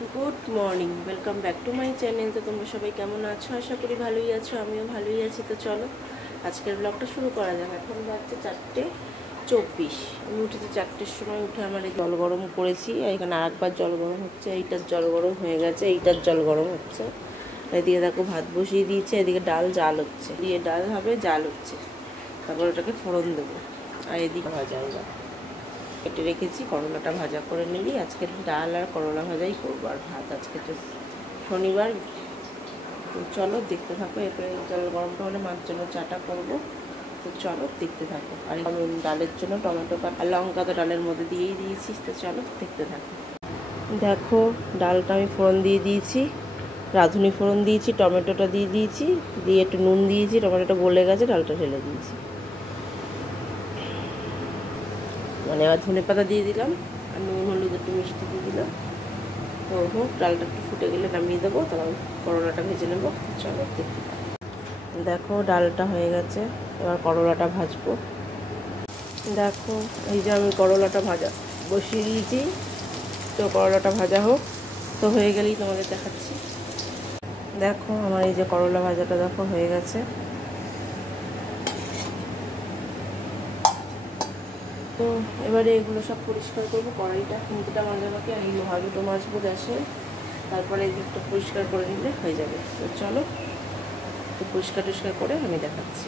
Good morning, welcome back to my channel. তো তোমরা সবাই কেমন আছো? আশা করি ভালোই আছো, আমিও ভালোই আছি। তো চলো আজকের ব্লগটা শুরু করা যাক। এখন বাজছে 4:24। আমি উঠেছি 4টের সময়। উঠে আমার এই জল গরম করেছি, এখানে আরেকবার জল গরম হচ্ছে। এইটার জল গরম হয়ে গেছে, এইটার জল গরম হচ্ছে। এদিকে দেখো ভাত বসিয়ে দিয়েছে, এদিকে ডাল জাল হচ্ছে, দিয়ে ডাল হবে জাল হচ্ছে, তারপর ওটাকে ফোড়ন দেবো। আর এদিকে ভাজা এবার কেটে রেখেছি, করলাটা ভাজা করে নিলি। আজকে ডাল আর করলা ভাজাই করবো, আর ভাত। আজকে তো শনিবার। তো চলো দেখতে থাকো। এরপরে জল গরমটা হলে মাছ জন্য চাটা করবো। তো চলো দেখতে থাকো। আর আমি ডালের জন্য টমেটো আর লঙ্কা তো ডালের মধ্যে দিয়েই দিয়েছি। তো চলো দেখতে থাকো। দেখো ডালটা আমি ফোড়ন দিয়ে দিয়েছি, রাঁধুনি ফোড়ন দিয়েছি, টমেটোটা দিয়ে দিয়েছি, দিয়ে একটু নুন দিয়েছি। টমেটোটা গলে গেছে, ডালটা ঢেলে দিয়েছি। মানে আবার ধনে পাতা দিয়ে দিলাম, আর নুন হলুদ একটু মিষ্টি দিয়ে দিলাম। তো হোক, ডালটা একটু ফুটে গেলে নামিয়ে দেবো, তারপর করলাটা ভেজে নেবো। চলো দেখতে থাকো। দেখো ডালটা হয়ে গেছে, এবার করলাটা ভাজবো। দেখো এই যে আমি করলাটা ভাজা বসিয়ে দিয়েছি। তো করলাটা ভাজা হোক, তো হয়ে গেলেই তোমাদের দেখাচ্ছি। দেখো আমার এই যে করলা ভাজাটা দেখো হয়ে গেছে। তো এবারে এগুলো সব পরিষ্কার করবো। কড়াইটা খুঁটিটা মাজা বাকি, আর এই লোহা দুটো মাজবো গ্যাসে। তারপরে এই দিকটা পরিষ্কার করে নিলে হয়ে যাবে। তো চলো তো পরিষ্কার টরিষ্কার করে আমি দেখাচ্ছি।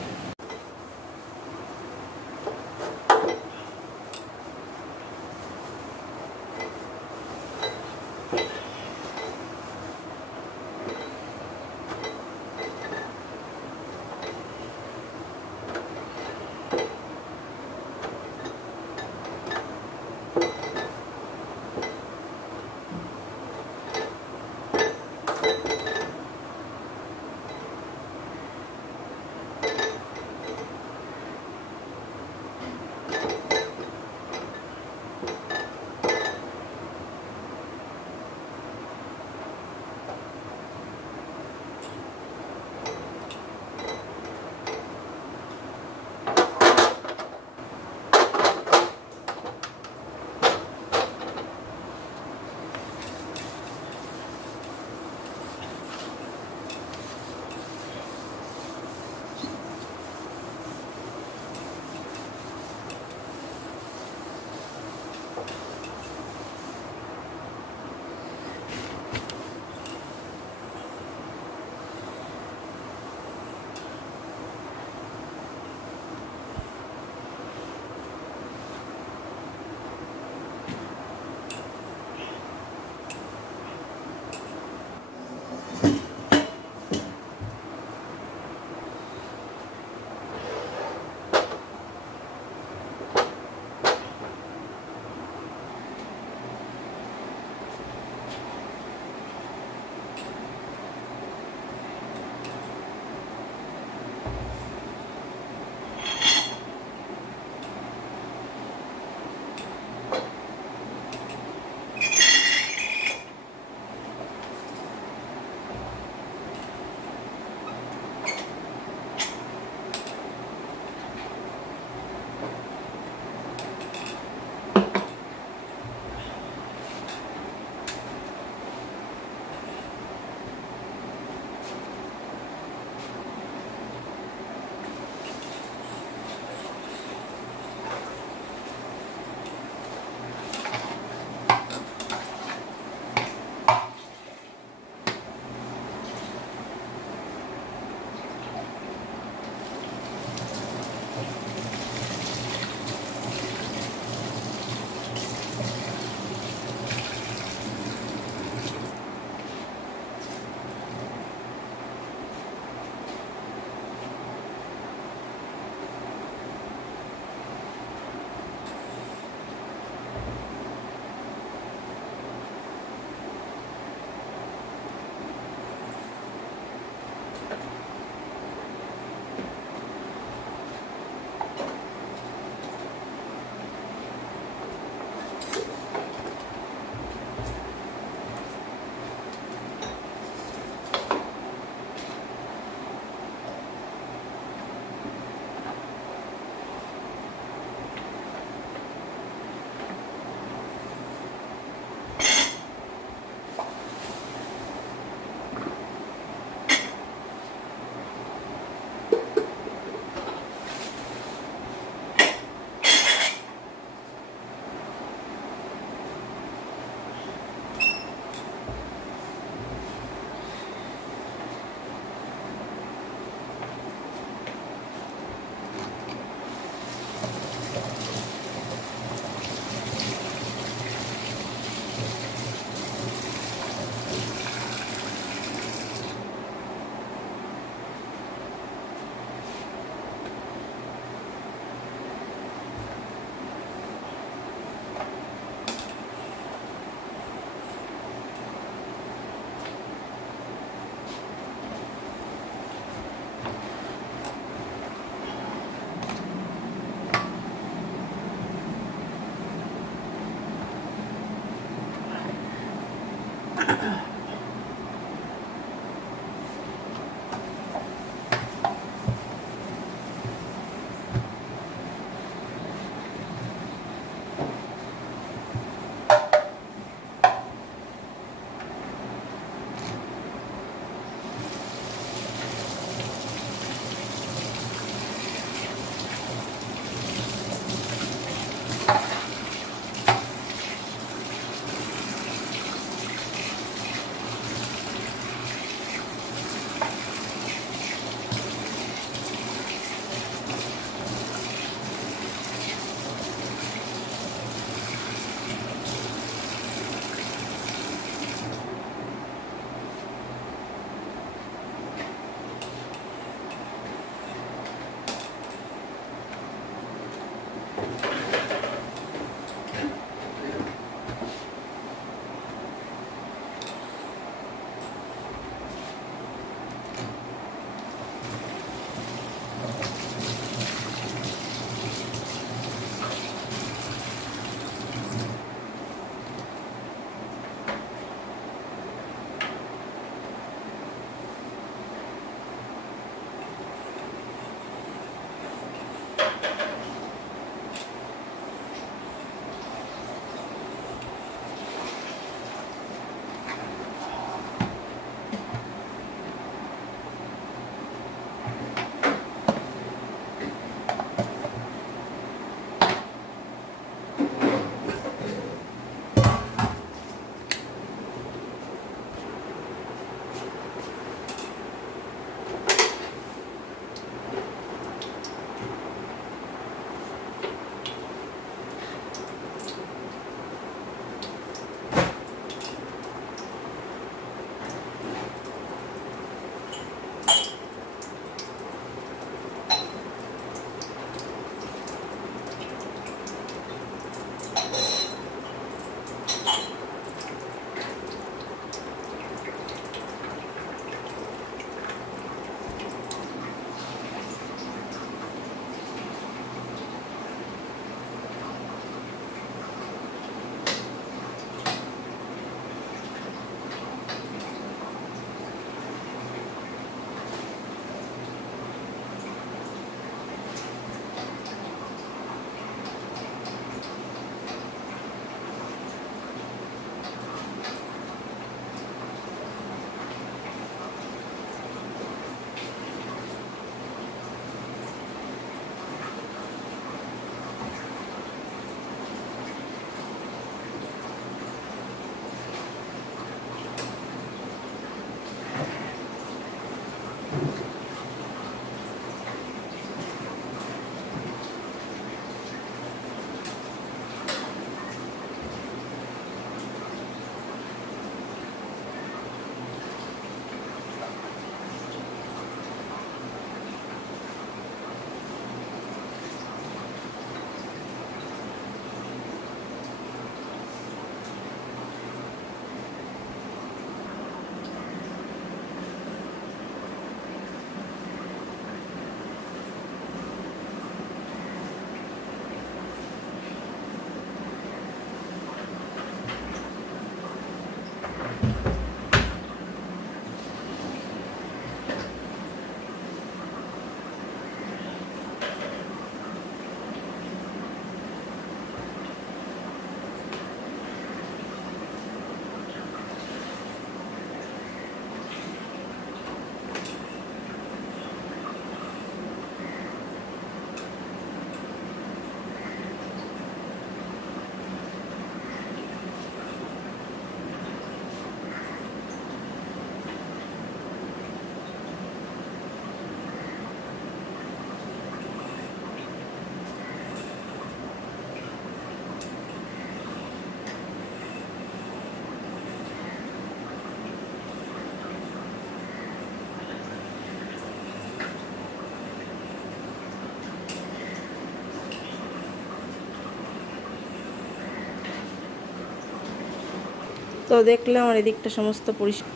তো দেখলাম আমার এদিকটা সমস্ত পরিষ্কার।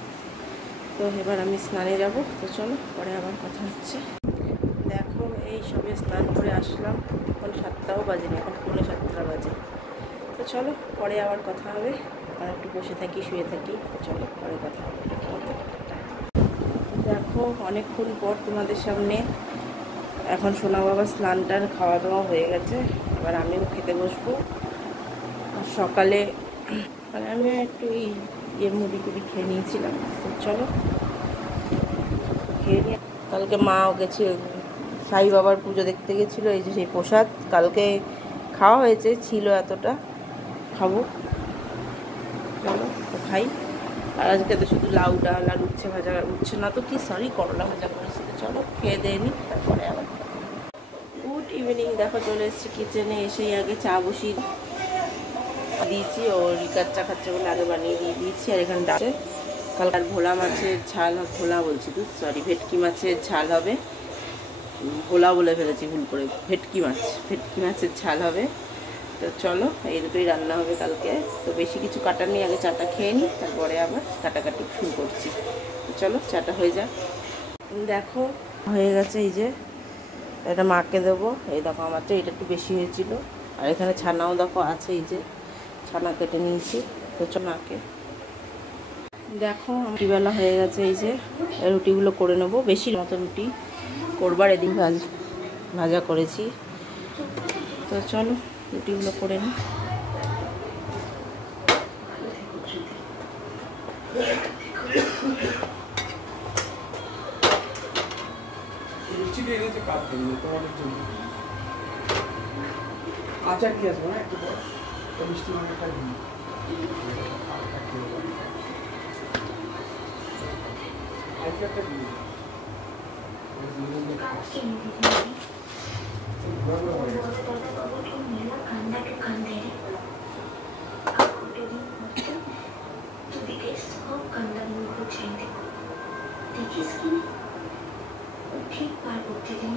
তো এবার আমি স্নানে যাব। তো চলো পরে আবার কথা হচ্ছে। দেখো এই সবে স্নান করে আসলাম, এখন 7টাও বাজেনি, এখন 7:45 বাজে। তো চলো পরে আবার কথা হবে। আর একটু বসে থাকি, শুয়ে থাকি। তো চলো পরে কথা হবে। দেখো অনেকক্ষণ পর তোমাদের সামনে। এখন সোনা বাবা স্নান টান খাওয়া দাওয়া হয়ে গেছে, এবার আমিও খেতে বসবো। আর সকালে মানে আমি একটু মুড়ি টুড়ি খেয়ে নিয়েছিলাম। তো চলো খেয়ে নিয়ে, কালকে মাও গেছে সাই বাবার পুজো দেখতে গেছিলো। এই যে সেই প্রসাদ কালকে খাওয়া হয়েছে, ছিল এতটা, খাবো। চলো তো খাই। আর আজকে তো শুধু লাউ ডাল আর উচ্ছে ভাজা, উচ্ছে না তো কি সরি করলা ভাজা করেছি। তো চলো খেয়ে দিয়ে নিই, তারপরে আবার। Good evening. দেখো চলে এসেছি কিচেনে। এসেই আগে চা বসিয়ে দিয়েছি, ও রিকার চা খাচ্ছে বলে আগে বানিয়ে দিয়ে দিয়েছি। আর এখানে ডাল, কালকার ভোলা মাছের ঝাল, ভোলা বলছি তো সরি, ভেটকি মাছের ঝাল হবে। ভোলা বলে ফেলেছি ভুল করে, ভেটকি মাছের ঝাল হবে। তো চলো এই দুটোই রান্না হবে কালকে। তো বেশি কিছু কাটার নেই, আগে চাটা খেয়ে নিই, তারপরে আবার কাটাকাটি শুরু করছি। তো চলো চাটা হয়ে যাক। দেখো হয়ে গেছে। এই যে এটা মাকে দেবো। এই দেখো আমার তো এটা একটু বেশি হয়েছিল। আর এখানে ছানাও দেখো আছে, এই যে ছানা কেটে নিয়েছি। তো চলো মাকে দেখো। রুটিবেলা হয়ে গেছে। এই যে রুটিগুলো করে নেবো, বেশি মতো রুটি করবার। এদিন ভাজা করেছি। তো চলো রুটিগুলো করে নিই। আচার কি আসবো না একটু পর, মিষ্টি মাংসটা দিন। আচারটা দিন। দেখিস কি ঠিক পার করতে দিন।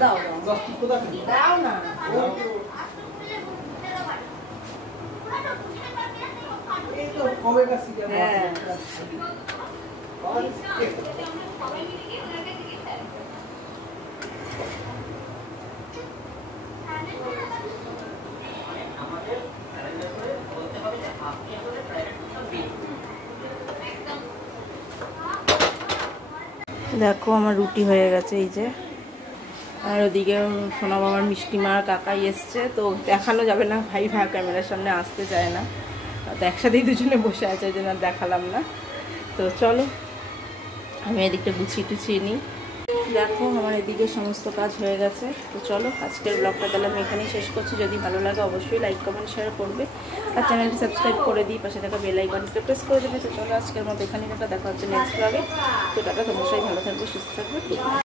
দাও কোথায় দাও না এই তো কবে কাছে হ্যাঁ দেখো আমার রুটি হয়ে গেছে এই যে। আর ওদিকে সোনা বাবার মিষ্টি মার কাকাই এসছে, তো দেখানো যাবে না, ভাই ভাই ক্যামেরার সামনে আসতে চায় না, তো একসাথেই দুজনে বসে আছে, ওই জন্য আর দেখালাম না। তো চলো আমি এদিকটা গুছিয়ে টুছিয়ে নিই। দেখো আমার এদিকে সমস্ত কাজ হয়ে গেছে। তো চলো আজকের ব্লগটা তাহলে আমি এখানেই শেষ করছি। যদি ভালো লাগে অবশ্যই লাইক কমেন্ট শেয়ার করবে, আর চ্যানেলটি সাবস্ক্রাইব করে দিই, পাশে থাকা বেল আইকনটা প্রেস করে দেবে। তো চলো আজকের মতো এখানেই দেখা হচ্ছে নেক্সট ব্লগে। তো টাটা, তোমরা সবাই ভালো থাকবে, সুস্থ থাকবে।